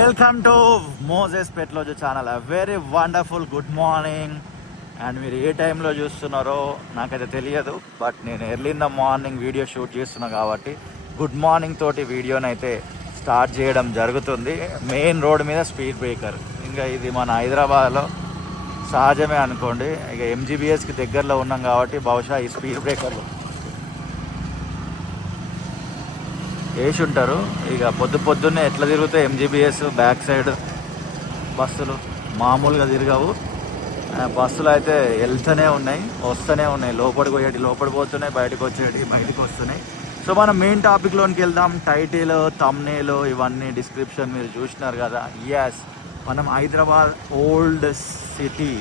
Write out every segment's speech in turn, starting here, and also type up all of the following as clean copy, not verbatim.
Welcome to Moses పెట్లోజు channel. Very wonderful good morning. And మీరు ఏ టైంలో చూస్తున్నారో నాకైతే తెలియదు, బట్ నేను early in the morning video shoot చేస్తున్నా కాబట్టి గుడ్ మార్నింగ్ తోటి వీడియోని అయితే స్టార్ట్ చేయడం జరుగుతుంది. మెయిన్ రోడ్ మీద స్పీడ్ బ్రేకర్, ఇంకా ఇది మన హైదరాబాద్లో సహజమే అనుకోండి. ఇక ఎంజీబీఎస్కి దగ్గరలో ఉన్నాం కాబట్టి బహుశా ఈ స్పీడ్ బ్రేకర్లు వేసి ఉంటారు. ఇక పొద్దున్నే ఎట్లా తిరుగుతాయి ఎంజీబీఎస్ బ్యాక్ సైడ్ బస్సులు మామూలుగా తిరగవు. బస్సులు అయితే వెళ్తూనే ఉన్నాయి, వస్తూనే ఉన్నాయి, లోపలికి పోయేటి లోపలికి పోతున్నాయి, బయటకు వచ్చేటి బయటకు వస్తున్నాయి. సో మనం మెయిన్ టాపిక్లోనికి వెళ్దాం. టైటిల్, థంబ్నెయిల్ ఇవన్నీ డిస్క్రిప్షన్ మీరు చూసినారు కదా. ఎస్, మనం హైదరాబాద్ ఓల్డ్ సిటీ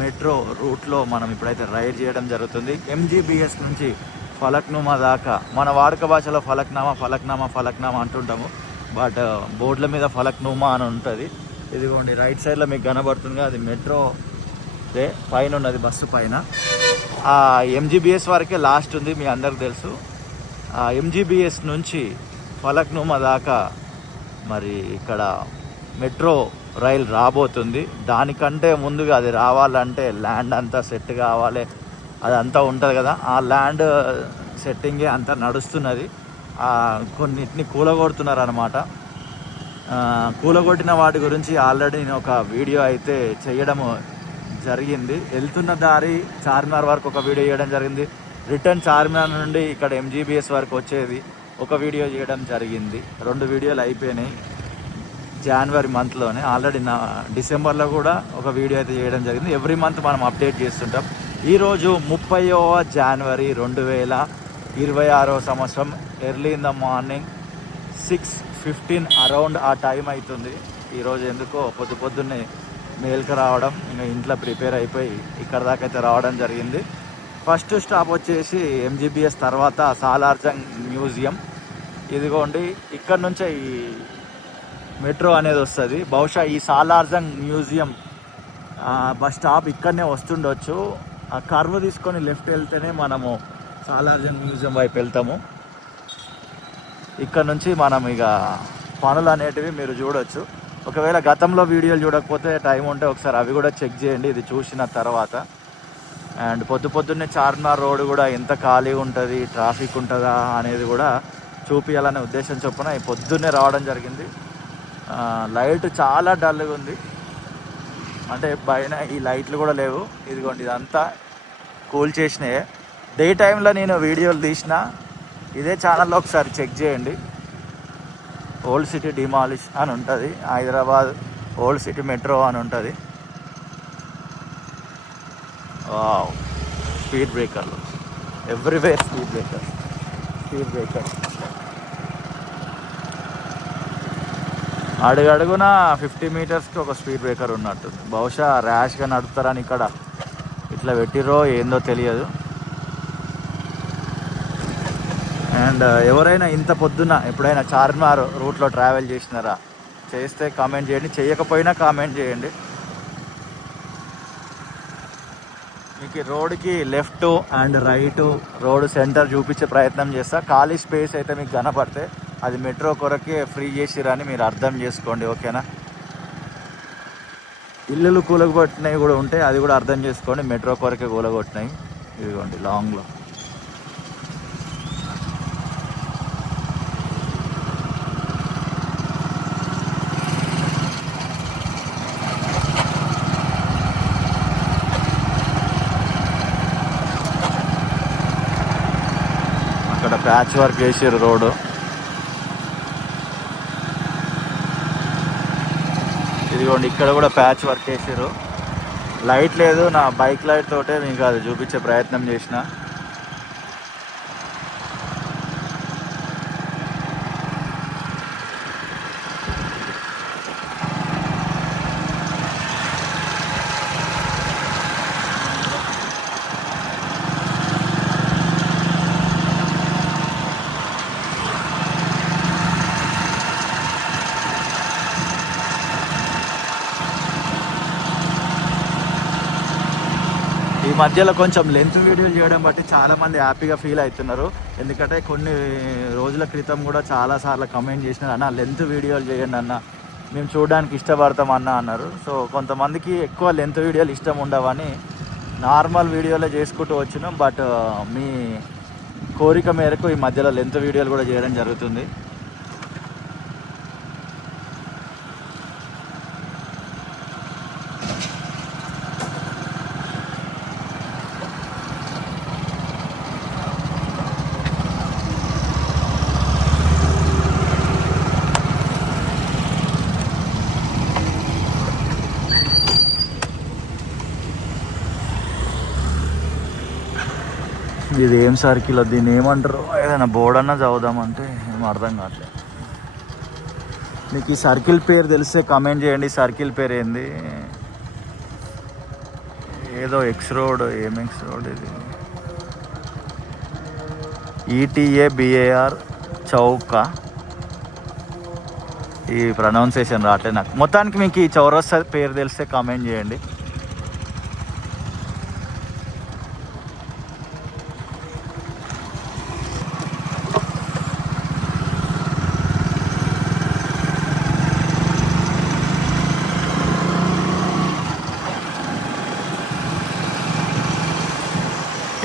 మెట్రో రూట్లో మనం ఇప్పుడైతే రైడ్ చేయడం జరుగుతుంది. ఎంజీబీఎస్ నుంచి ఫలక్నుమా దాకా. మన వాడుక భాషలో ఫలక్నామా అంటుంటాము, బట్ బోర్డుల మీద ఫలక్నుమా అని ఉంటుంది. ఇదిగోండి రైట్ సైడ్లో మీకు కనబడుతుంది, అది మెట్రో పైన ఉన్నది, బస్సు పైన. ఆ ఎంజీబీఎస్ వరకే లాస్ట్ ఉంది, మీ అందరికి తెలుసు. ఆ ఎంజీబీఎస్ నుంచి ఫలక్నుమా దాకా మరి ఇక్కడ మెట్రో రైలు రాబోతుంది. దానికంటే ముందుగా అది రావాలంటే ల్యాండ్ అంతా సెట్ కావాలి, అదంతా ఉంటుంది కదా. ఆ ల్యాండ్ సెట్టింగే అంతా నడుస్తున్నది. కొన్నిటిని కూలగొడుతున్నారు అనమాట. కూలగొట్టిన వాటి గురించి ఆల్రెడీ నేను ఒక వీడియో అయితే చేయడము జరిగింది. వెళ్తున్న దారి చార్మినార్ వరకు ఒక వీడియో చేయడం జరిగింది. రిటర్న్ చార్మినార్ నుండి ఇక్కడ ఎంజీబీఎస్ వరకు వచ్చేది ఒక వీడియో చేయడం జరిగింది. 2 వీడియోలు అయిపోయినాయి జనవరి మంత్లోనే. ఆల్రెడీ డిసెంబర్లో కూడా ఒక వీడియో అయితే చేయడం జరిగింది. ఎవ్రీ మంత్ మనం అప్డేట్ చేస్తుంటాం. ఈరోజు 30వ జనవరి 2026 సంవత్సరం. Early in the morning 6:15 around ఆ టైం అవుతుంది. ఈరోజు ఎందుకో పొద్దున్నే మేల్కి రావడం, ఇంకా ఇంట్లో ప్రిపేర్ అయిపోయి ఇక్కడ దాకా అయితే రావడం జరిగింది. ఫస్ట్ స్టాప్ వచ్చేసి ఎంజీబీఎస్, తర్వాత సాలార్జంగ్ మ్యూజియం. ఇదిగోండి ఇక్కడ నుంచే ఈ మెట్రో అనేది వస్తుంది. బహుశా ఈ సాలార్జంగ్ మ్యూజియం బస్ స్టాప్ ఇక్కడనే వస్తుండొచ్చు. ఆ కర్వ్ తీసుకొని లెఫ్ట్ వెళ్తేనే మనము సాలార్జంగ్ మ్యూజియం వైపు వెళ్తాము. ఇక్కడ నుంచి మనం ఇక పనులు అనేటివి మీరు చూడొచ్చు. ఒకవేళ గతంలో వీడియోలు చూడకపోతే టైం ఉంటే ఒకసారి అవి కూడా చెక్ చేయండి ఇది చూసిన తర్వాత. అండ్ పొద్దున్నే చార్మినార్ రోడ్ కూడా ఎంత ఖాళీ ఉంటుంది, ట్రాఫిక్ ఉంటుందా అనేది కూడా చూపించాలనే ఉద్దేశం చొప్పున పొద్దున్నే రావడం జరిగింది. లైట్ చాలా డల్గా ఉంది, అంటే పైన ఈ లైట్లు కూడా లేవు. ఇదిగోండి ఇదంతా కూల్ చేసినాయే. డే టైంలో నేను వీడియోలు తీసిన ఇదే ఛానల్లో ఒకసారి చెక్ చేయండి. ఓల్డ్ సిటీ డిమాలిష్ అని ఉంటుంది, హైదరాబాద్ ఓల్డ్ సిటీ మెట్రో అని ఉంటుంది. వావ్, స్పీడ్ బ్రేకర్లు ఎవ్రీవేర్, స్పీడ్ బ్రేకర్ అడుగున 50 మీటర్స్కి ఒక స్పీడ్ బ్రేకర్ ఉన్నట్టుంది. బహుశా ర్యాష్గా నడుపుతారని ఇక్కడ ఇట్లా పెట్టిరో ఏందో తెలియదు. అండ్ ఎవరైనా ఇంత పొద్దున్న ఎప్పుడైనా చార్మినార్ రూట్లో ట్రావెల్ చేసినారా? చేస్తే కామెంట్ చేయండి, చేయకపోయినా కామెంట్ చేయండి. మీకు రోడ్కి left and right road centre చూపించే ప్రయత్నం చేస్తా. ఖాళీ స్పేస్ అయితే మీకు కనపడితే అది మెట్రో కొరకే ఫ్రీ చేసిరని మీరు అర్థం చేసుకోండి, ఓకేనా? ఇల్లులు కూలగొట్టినవి కూడా ఉంటాయి, అది కూడా అర్థం చేసుకోండి. మెట్రో కొరకే కూలగొట్టినాయి. ఇదిగోండి లాంగ్లో అక్కడ ప్యాచ్ వర్క్ వేసారు రోడ్డు. ఇదిగోండి ఇక్కడ కూడా ప్యాచ్ వర్క్ వేసారు. లైట్ లేదు, నా బైక్ లైట్ తోటే మీకు అది చూపించే ప్రయత్నం చేసిన. ఈ మధ్యలో కొంచెం లెంత్ వీడియోలు చేయడం బట్టి చాలామంది హ్యాపీగా ఫీల్ అవుతున్నారు. ఎందుకంటే కొన్ని రోజుల క్రితం కూడా చాలాసార్లు కమెంట్ చేసినారు, అన్న లెంత్ వీడియోలు చేయండి అన్న, మేము చూడడానికి ఇష్టపడతామన్నా అన్నారు. సో కొంతమందికి ఎక్కువ లెంత్ వీడియోలు ఇష్టం ఉండవని నార్మల్ వీడియోలే చేసుకుంటూ వచ్చినాం. బట్ మీ కోరిక మేరకు ఈ మధ్యలో లెంత్ వీడియోలు కూడా చేయడం జరుగుతుంది. ఇది ఏం సర్కిల్, దీన్ని ఏమంటారు? ఏదైనా బోర్డు అన్నా చదువుదామంటే ఏం అర్థం కావట్లేదు. మీకు ఈ సర్కిల్ పేరు తెలిస్తే కమెంట్ చేయండి. సర్కిల్ పేరు ఏంది? ఏదో ఎక్స్ రోడ్, ఏం ఎక్స్ రోడ్ ఇది? ETABAR చౌక. ఈ ప్రొనౌన్సియేషన్ రావట్లేదు నాకు. మొత్తానికి మీకు ఈ చౌరస్తా పేరు తెలిస్తే కామెంట్ చేయండి.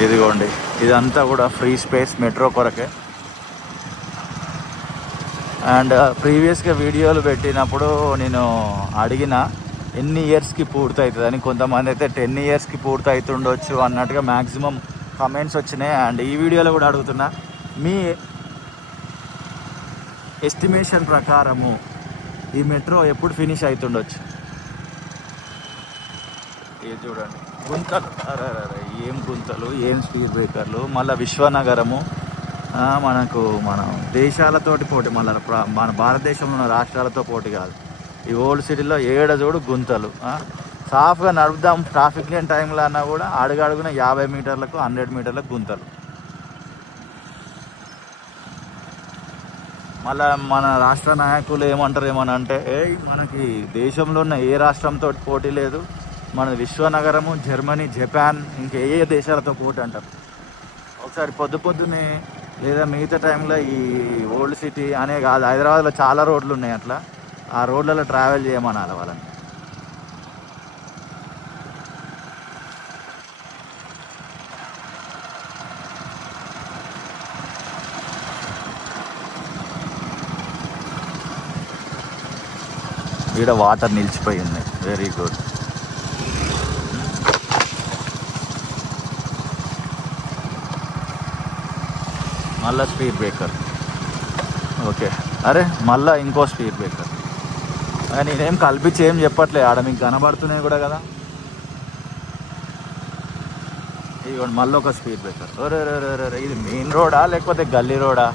ఇదిగోండి, ఇదంతా కూడా ఫ్రీ స్పేస్ మెట్రో కొరకే. అండ్ ప్రీవియస్గా వీడియోలు పెట్టినప్పుడు నేను అడిగిన ఎన్ని ఇయర్స్కి పూర్తి అవుతుంది అని. కొంతమంది అయితే 10 ఇయర్స్కి పూర్తి అవుతుండొచ్చు అన్నట్టుగా మ్యాక్సిమం కమెంట్స్ వచ్చినాయి. అండ్ ఈ వీడియోలో కూడా అడుగుతున్నా, మీ ఎస్టిమేషన్ ప్రకారము ఈ మెట్రో ఎప్పుడు ఫినిష్ అవుతుండొచ్చు? ఇది చూడండి, గుంతలు, అరే ఏం గుంతలు, ఏం స్పీడ్ బ్రేకర్లు. మళ్ళీ విశ్వనగరము మనకు మన దేశాలతోటి పోటీ, మళ్ళీ మన భారతదేశంలో ఉన్న రాష్ట్రాలతో పోటీ కాదు. ఈ ఓల్డ్ సిటీలో ఏడ చూడు గుంతలు. సాఫ్గా నడుపుదాం ట్రాఫిక్ లేని టైంలో అన్నా కూడా అడుగడుగున 50 మీటర్లకు 100 మీటర్లకు గుంతలు. మళ్ళీ మన రాష్ట్ర నాయకులు ఏమంటారు ఏమని అంటే, మనకి దేశంలో ఉన్న ఏ రాష్ట్రంతో పోటీ లేదు, మన విశ్వనగరము జర్మనీ, జపాన్, ఇంకా ఏ దేశాలతో పోటీ అంటారు. ఒకసారి పొద్దున్నే లేదా మిగతా టైంలో ఈ ఓల్డ్ సిటీ అనే కాదు, హైదరాబాద్లో చాలా రోడ్లు ఉన్నాయి, అట్లా ఆ రోడ్లలో ట్రావెల్ చేయమనాలి వాళ్ళని. ఈడ వాటర్ నిలిచిపోయి ఉన్నాయి. Very good. మళ్ళీ స్పీడ్ బ్రేకర్. ఓకే, అరే మళ్ళీ ఇంకో స్పీడ్ బ్రేకర్. నేనేం కల్పించి ఏం చెప్పట్లే, ఆడ మీకు కనబడుతున్నాయి కూడా కదా. ఇదిగోండి మళ్ళీ ఒక స్పీడ్ బ్రేకర్. రే, ఇది మెయిన్ రోడా లేకపోతే గల్లీ రోడా?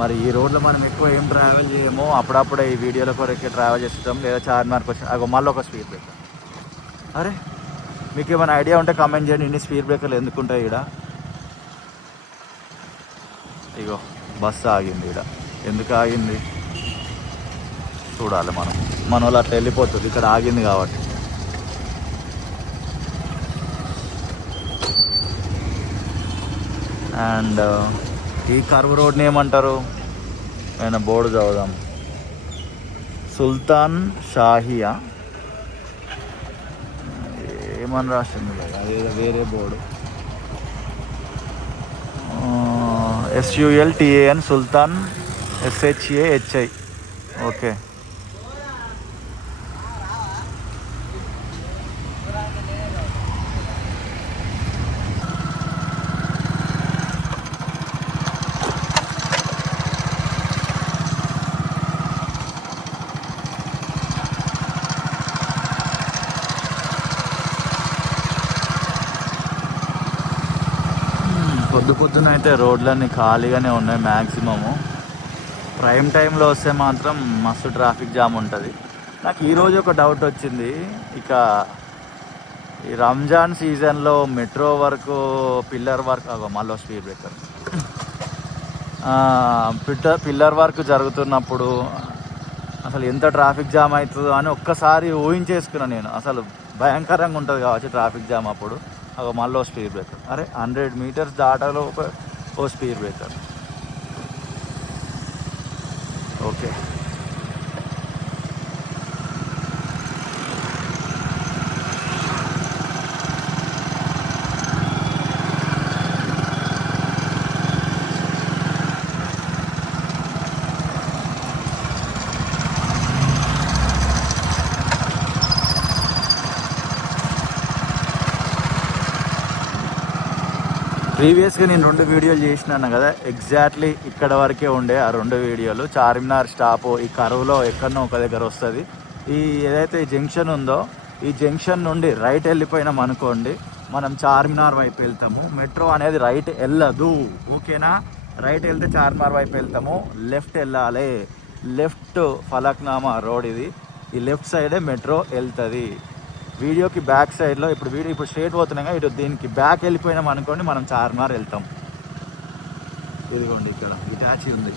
మరి ఈ రోడ్లో మనం ఎక్కువ ఏం ట్రావెల్ చేయము, అప్పుడప్పుడే ఈ వీడియోల కొరకే ట్రావెల్ చేస్తాం, లేదా చార్మినార్కి వచ్చి అగో మళ్ళీ ఒక స్పీడ్ బ్రేకర్. అరే మీకు ఏమైనా ఐడియా ఉంటే కామెంట్ చేయండి, ఇన్ని స్పీడ్ బ్రేకర్లు ఎందుకుంటాయి ఇక్కడ? ఇగో బస్సు ఆగింది ఇక్కడ. ఎందుకు ఆగింది చూడాలి మనం. మన వాళ్ళు అట్లా వెళ్ళిపోతుంది, ఇక్కడ ఆగింది కాబట్టి. అండ్ ఈ కర్వ్ రోడ్ని ఏమంటారు? ఆయన బోర్డు చదువుదాం. సుల్తాన్ షాహియా ఏమని రాసింది కదా, అదేదో వేరే బోర్డు. SULTAN సుల్తాన్ SHAHI. ఓకే, పొద్దున అయితే రోడ్లన్నీ ఖాళీగానే ఉన్నాయి మ్యాక్సిమము. ప్రైమ్ టైంలో వస్తే మాత్రం మస్తు ట్రాఫిక్ జామ్ ఉంటుంది. నాకు ఈరోజు ఒక డౌట్ వచ్చింది. ఇక ఈ రంజాన్ సీజన్లో మెట్రో వర్క్, పిల్లర్ వర్క్, మళ్ళీ స్పీడ్ బ్రేకర్, పిల్లర్ వర్క్ జరుగుతున్నప్పుడు అసలు ఎంత ట్రాఫిక్ జామ్ అవుతుందో అని ఒక్కసారి ఊహించేసుకున్నాను నేను. అసలు భయంకరంగా ఉంటుంది కావచ్చు ట్రాఫిక్ జామ్ అప్పుడు. మళ్ళీ స్పీడ్ బ్రేకర్. అరే 100 మీటర్స్ దాటాలో ఓ స్పీడ్ బ్రేకర్. ఓకే, ప్రీవియస్గా నేను 2 వీడియోలు చేసినాను కదా, ఎగ్జాక్ట్లీ ఇక్కడ వరకే ఉండే ఆ 2 వీడియోలు. చార్మినార్ స్టాప్ ఈ కరువులో ఎక్కడనో ఒక దగ్గర వస్తుంది. ఈ ఏదైతే ఈ జంక్షన్ ఉందో ఈ జంక్షన్ నుండి రైట్ వెళ్ళిపోయినాం అనుకోండి, మనం చార్మినార్ వైపు వెళ్తాము. మెట్రో అనేది రైట్ వెళ్ళదు, ఓకేనా? రైట్ వెళ్తే చార్మినార్ వైపు వెళ్తాము, లెఫ్ట్ వెళ్ళాలి. లెఫ్ట్ ఫలక్నామా రోడ్ ఇది, ఈ లెఫ్ట్ సైడే మెట్రో వెళ్తుంది. వీడియోకి బ్యాక్ సైడ్లో ఇప్పుడు స్ట్రేట్ పోతున్నాం, ఇటు దీనికి బ్యాక్ వెళ్ళిపోయినాం అనుకోండి, మనం చార్మినార్ వెళ్తాం. ఇదిగోండి ఇక్కడ ఇటాచి ఉంది.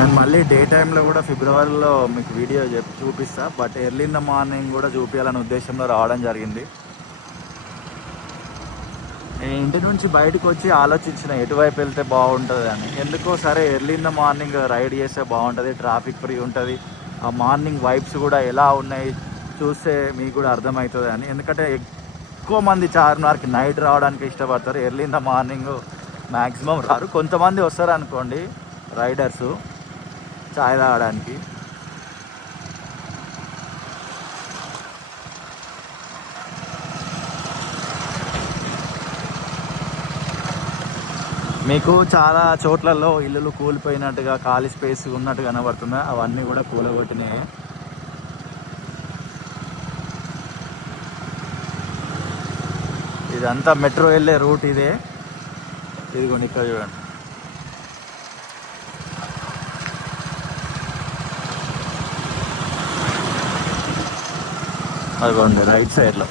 అండ్ మళ్ళీ డే టైంలో కూడా ఫిబ్రవరిలో మీకు వీడియో చూపిస్తా, but early in the morning కూడా చూపించాలనే ఉద్దేశంలో రావడం జరిగింది. నేను ఇంటి నుంచి బయటకు వచ్చి ఆలోచించిన ఎటువైపు వెళ్తే బాగుంటుంది అని. ఎందుకో సరే early in the morning ride చేస్తే బాగుంటుంది, ట్రాఫిక్ ఫ్రీ ఉంటుంది, ఆ మార్నింగ్ వైబ్స్ కూడా ఎలా ఉన్నాయి చూస్తే మీకు కూడా అర్థమవుతుంది అని. ఎందుకంటే ఎక్కువ మంది చార్మినార్కి నైట్ రావడానికి ఇష్టపడతారు, early in the morning maximum రారు. కొంతమంది వస్తారు అనుకోండి రైడర్సు చాయ్ తాగడానికి. మీకు చాలా చోట్లలో ఇల్లులు కూలిపోయినట్టుగా ఖాళీ స్పేస్ ఉన్నట్టు కనబడుతుంది, అవన్నీ కూడా కూలగొట్టినాయి. ఇదంతా మెట్రో వెళ్ళే రూట్ ఇదే. ఇదిగోండి ఇక్కడ చూడండి, అదిగోండి రైట్ సైడ్లో.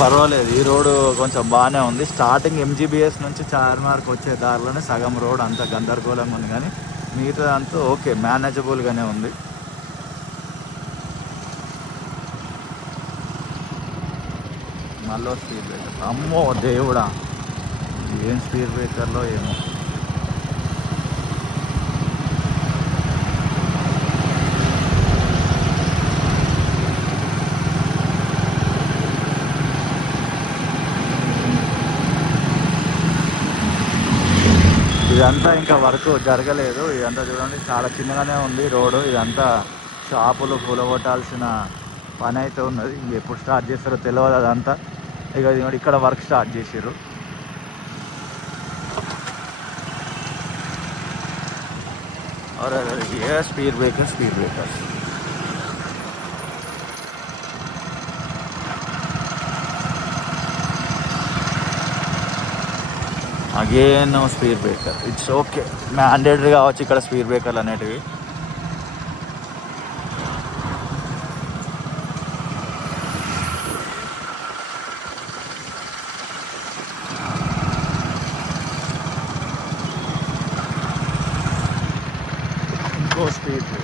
పర్వాలేదు, ఈ రోడ్డు కొంచెం బాగానే ఉంది. స్టార్టింగ్ ఎంజీబీఎస్ నుంచి చార్మినార్కి వచ్చే దారిలోనే సగం రోడ్ అంత గందరగోళంగా ఉంది, కానీ మిగతా అంతా ఓకే, మేనేజబుల్గానే ఉంది. మళ్ళీ స్పీడ్ బ్రేకర్, అమ్మో దేవుడా, ఏం స్పీడ్ బ్రేకర్లో ఏమో. ఇదంతా ఇంకా వర్క్ జరగలేదు, ఇదంతా చూడండి చాలా చిన్నగానే ఉంది రోడ్డు. ఇదంతా షాపులు కూలగొట్టాల్సిన పని అయితే ఉన్నది, ఎప్పుడు స్టార్ట్ చేస్తారో తెలియదు అదంతా. ఇక ఇక్కడ వర్క్ స్టార్ట్ చేసారు. ఏ speed breakers. Again speed breaker, it's okay, mandatory కావచ్చు ఇక్కడ స్పీడ్ బ్రేకర్లు అనేటివి. ఇంకో స్పీడ్ బ్రేకర్.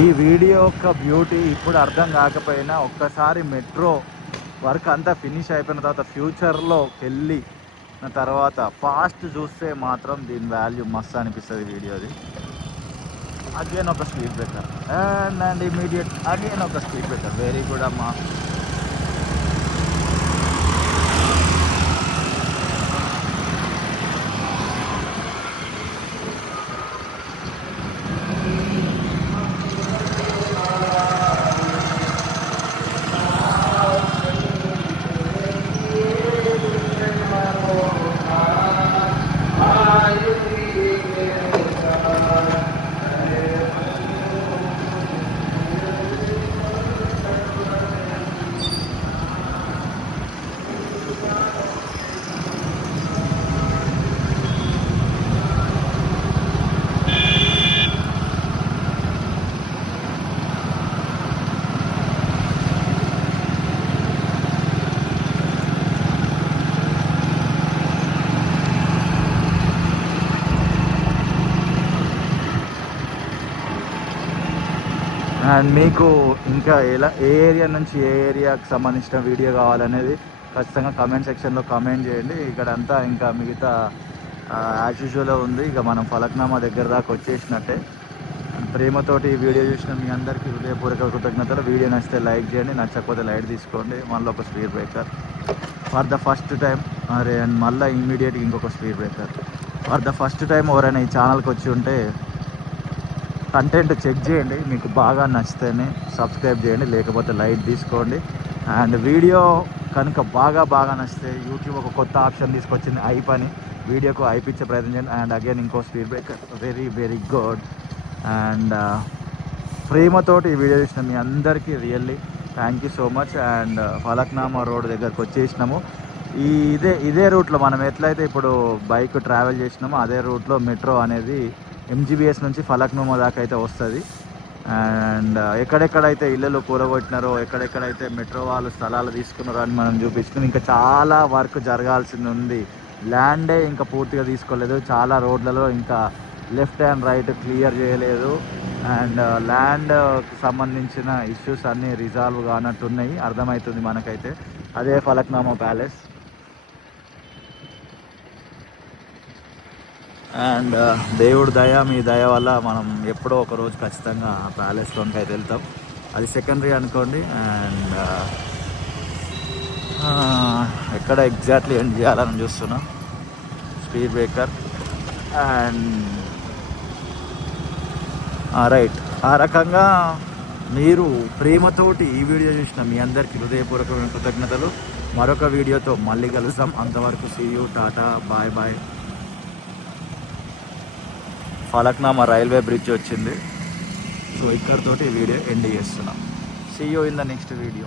ఈ వీడియో యొక్క బ్యూటీ ఇప్పుడు అర్థం కాకపోయినా ఒక్కసారి మెట్రో వర్క్ అంతా ఫినిష్ అయిపోయిన తర్వాత ఫ్యూచర్లో వెళ్ళి తర్వాత ఫాస్ట్ చూస్తే మాత్రం దీని వాల్యూ మస్తు అనిపిస్తుంది వీడియోది. అగైన్ ఒక speed breaker and immediate again ఒక స్పీడ్ బ్రేకర్. వెరీ గుడ్ అమ్మా. అండ్ మీకు ఇంకా ఏ ఏరియా నుంచి ఏ ఏరియాకి సంబంధించిన వీడియో కావాలనేది ఖచ్చితంగా కామెంట్ సెక్షన్లో కామెంట్ చేయండి. ఇక్కడంతా ఇంకా మిగతా యాజ్ యూజువల్ ఉంది. ఇక మనం ఫలక్నామా దగ్గర దాకా వచ్చేసినట్టే. ప్రేమతోటి ఈ వీడియో చూసిన మీ అందరికీ హృదయపూర్వక కృతజ్ఞతలు. వీడియో నచ్చితే లైక్ చేయండి, నచ్చకపోతే లైట్ తీసుకోండి. మళ్ళీ ఒక speed breaker for the first time. And మళ్ళీ ఇమ్మీడియట్గా ఇంకొక speed breaker for the first time. ఎవరైనా ఈ ఛానల్కి వచ్చి ఉంటే కంటెంట్ చెక్ చేయండి, మీకు బాగా నచ్చితేనే సబ్స్క్రైబ్ చేయండి, లేకపోతే లైక్ తీసుకోండి. అండ్ వీడియో కనుక బాగా నచ్చితే యూట్యూబ్ ఒక కొత్త ఆప్షన్ తీసుకొచ్చింది, ఐప్ అని. వీడియోకు ఐప్ ఇచ్చే ప్రయత్నం చేయండి. అండ్ అగైన్ ఇంకో speed breaker. Very good. And ప్రేమతోటి ఈ వీడియో చూసిన మీ అందరికీ really thank you so much. And Falaknuma road దగ్గరకు వచ్చేసినాము. ఇదే రూట్లో మనం ఎట్లయితే ఇప్పుడు బైక్ ట్రావెల్ చేసినామో అదే రూట్లో మెట్రో అనేది ఎంజీబీఎస్ నుంచి ఫలక్నామా దాకా అయితే వస్తుంది. అండ్ ఎక్కడెక్కడైతే ఇళ్ళలు కూరగొట్టినారో, ఎక్కడెక్కడైతే మెట్రో వాళ్ళు స్థలాలు తీసుకున్నారో అని మనం చూపించుకుని ఇంకా చాలా వర్క్ జరగాల్సింది ఉంది. ల్యాండే ఇంకా పూర్తిగా తీసుకోలేదు, చాలా రోడ్లలో ఇంకా లెఫ్ట్ అండ్ రైట్ క్లియర్ చేయలేదు. అండ్ ల్యాండ్కి సంబంధించిన ఇష్యూస్ అన్నీ రిజాల్వ్ కానట్టున్నాయి, అర్థమవుతుంది మనకైతే. అదే ఫలక్నామా ప్యాలెస్. అండ్ దేవుడు దయ, మీ దయ వల్ల మనం ఎప్పుడో ఒక రోజు ఖచ్చితంగా ఆ ప్యాలెస్లోనికి అయితే వెళ్తాం. అది సెకండరీ అనుకోండి. అండ్ ఎక్కడ ఎగ్జాక్ట్లీ ఎండ్ చేయాలని చూస్తున్నా. Speed breaker and right. ఆ రకంగా మీరు ప్రేమతోటి ఈ వీడియో చూసిన మీ అందరికీ హృదయపూర్వకమైన కృతజ్ఞతలు. మరొక వీడియోతో మళ్ళీ కలుస్తాం. అంతవరకు see you, tata, bye bye. Falaknuma railway bridge వచ్చింది. సో ఇక్కడితోటి వీడియో ఎండ్ చేస్తున్నాం. See you in the next video.